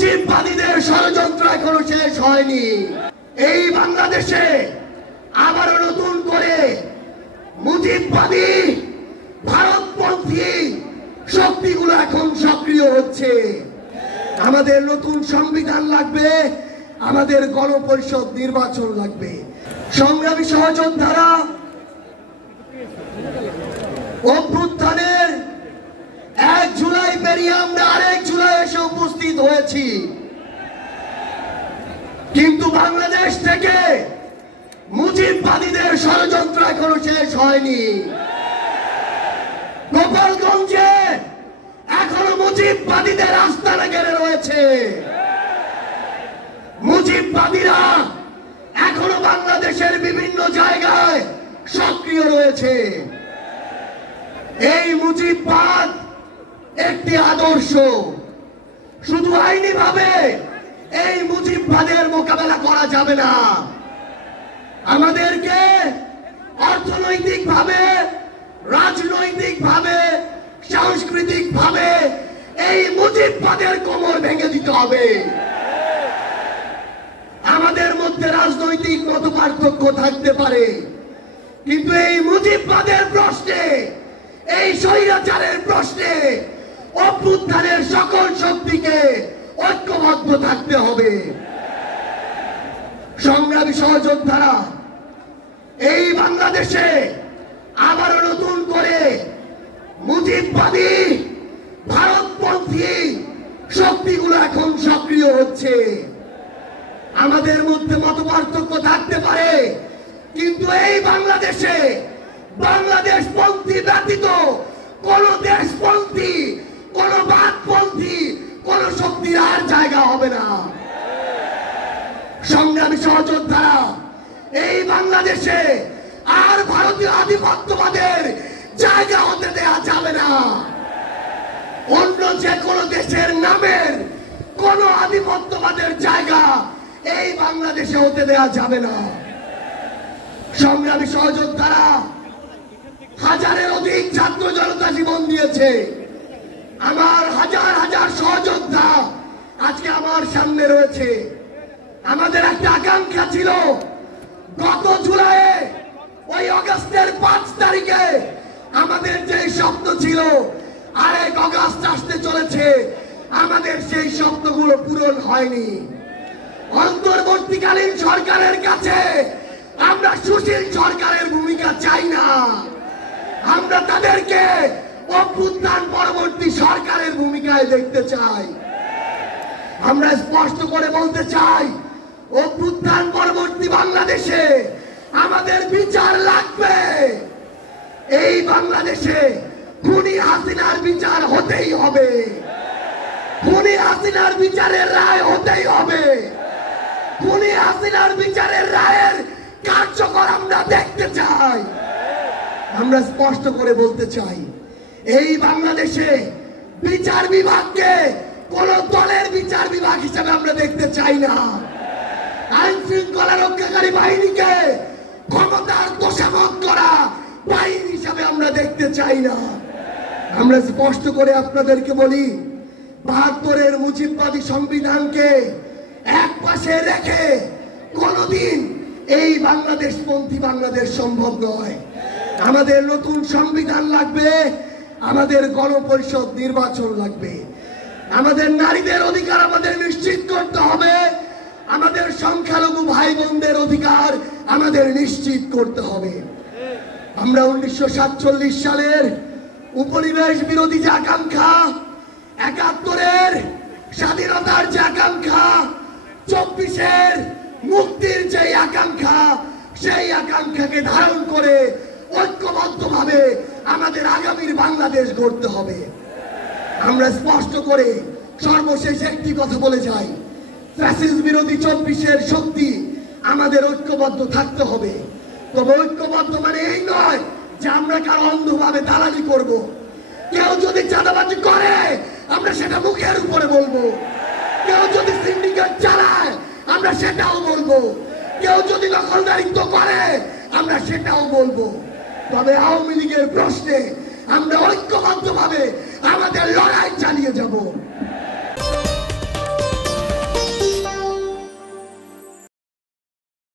মুজিববাদীদের ষড়যন্ত্র এখনো শেষ হয়নি। এই বাংলাদেশে আবারও নতুন করে মুজিববাদী ভারতপন্থী শক্তিগুলো এখন সক্রিয় হচ্ছে। আমাদের নতুন সংবিধান লাগবে, আমাদের গণপরিষদ নির্বাচন লাগবে। সংগ্রামী সহযোদ্ধারা, অভ্যুত্থানের 1 জুলাই পেরিয়ে আমরা আরেক জুলাই এসে উপস্থিত হয়েছি, কিন্তু বাংলাদেশ থেকে মুজিববাদীদের ষড়যন্ত্র এখনো শেষ হয়নি। গোপালগঞ্জে এখনো মুজিববাদীদের আস্তানা ঘিরে রয়েছে। মুজিববাদীরা এখনো বাংলাদেশের বিভিন্ন জায়গায় সক্রিয় রয়েছে। এই মুজিববাদ একটি আদর্শ, শুধু আইনি ভাবে এই মুজিববাদের মোকাবেলা করা যাবে না। আমাদেরকে অর্থনৈতিক ভাবে, রাজনৈতিক ভাবে, সাংস্কৃতিক ভাবে এই মুজিববাদের কোমর ভেঙে দিতে হবে। আমাদের মধ্যে রাজনৈতিক মতপার্থক্য থাকতে পারে, কিন্তু এই মুজিববাদের প্রশ্নে, এই স্বৈরাচারের প্রশ্নে অভ্যুত্থানের সকল শক্তিকে ঐক্যবদ্ধ থাকতে হবে। সংগ্রামী সহযোদ্ধারা, এই বাংলাদেশে আবারও নতুন করে মুজিববাদী ভারতপন্থী শক্তিগুলো এখন সক্রিয় হচ্ছে। আমাদের মধ্যে মতপার্থক্য থাকতে পারে, কিন্তু এই বাংলাদেশে বাংলাদেশপন্থী ব্যতীত কোন দেশপন্থী, কোন বাদপন্থী, কোন শক্তির আর জায়গা হবে না। সংগ্রামী সহযোদ্ধারা, এই বাংলাদেশে আর ভারতীয় আধিপত্যবাদের জায়গা হতে দেয়া যাবে না। অন্য যে কোনো দেশের নামের কোন আধিপত্যবাদের জায়গা এই বাংলাদেশে হতে দেয়া যাবে না। সংগ্রামী সহযোদ্ধারা, হাজারের অধিক ছাত্র জনতা জীবন দিয়েছে। আমার হাজার হাজার সহযোদ্ধা আজকে আমার সামনে রয়েছে। আমাদের একটা আকাঙ্ক্ষা ছিল, গত জুলাইয়ে ওই অগাস্টের 5 তারিখে আমাদের যে স্বপ্ন ছিল, আরেক অগাস্ট আসতে চলেছে, আমাদের সেই স্বপ্নগুলো পূরণ হয়নি। অন্তর্বর্তীকালীন সরকারের কাছে আমরা সুশীল সরকারের ভূমিকা চাই না। আমরা তাদেরকে অভ্যুত্থান পরবর্তী সরকারের ভূমিকায় দেখতে চাই। আমরা স্পষ্ট করে বলতে চাই, অভ্যুত্থান পরবর্তী বাংলাদেশে আমাদের বিচার লাগবে। এই বাংলাদেশে খুনি হাসিনার বিচার হতেই হবে, খুনি হাসিনার বিচারের রায় হতেই হবে। খুনি হাসিনার বিচারের রায়ের কার্যকর আমরা দেখতে চাই। আমরা স্পষ্ট করে বলতে চাই, এই বাংলাদেশে বিচার বিভাগকে কোন দলের বিচার বিভাগ হিসেবে আমরা দেখতে চাই না। আইন শৃঙ্খলা রক্ষাকারী বাহিনীকে ক্ষমতার তোষামত করা বাহিনী হিসাবে আমরা দেখতে চাই না। আমরা স্পষ্ট করে আপনাদেরকে বলি, ৭২-এর মুজিববাদী সংবিধানকে এক পাশে রেখে কোনদিন এই বাংলাদেশপন্থী বাংলাদেশ সম্ভব নয়। আমাদের নতুন সংবিধান লাগবে, আমাদের গণপরিষদ নির্বাচন লাগবে। আমাদের নারীদের অধিকার আমাদের নিশ্চিত করতে হবে, আমাদের সংখ্যালঘু ভাই বোনদের অধিকার আমাদের নিশ্চিত করতে হবে। আমরা 1947 সালের উপনিবেশ বিরোধী যে আকাঙ্ক্ষা, ৭১-এর স্বাধীনতার যে আকাঙ্ক্ষা, ২৪-এর মুক্তির যে আকাঙ্ক্ষা, সেই আকাঙ্ক্ষাকে ধারণ করে ঐক্যবদ্ধভাবে আমাদের আগামীর বাংলাদেশ গড়তে হবে। আমরা স্পষ্ট করে সর্বশেষ একটি কথা বলে যাই, ফ্যাসিস্ট বিরোধী ২৪-এর শক্তি আমাদের ঐক্যবদ্ধ থাকতে হবে। তবে ঐক্যবদ্ধ মানে এই নয় যে আমরা কারো অন্ধভাবে দালালি করব। কেউ যদি চাঁদাবাজি করে আমরা সেটা মুখের উপরে বলবো, কেউ যদি সিন্ডিকেট চালায় আমরা সেটাও বলবো, কেউ যদি দখলদারিত্ব করে আমরা সেটাও বলবো। তবে আওয়ামী লীগের প্রশ্নে আমরা ঐক্যবদ্ধভাবে আমাদের লড়াই চালিয়ে যাব।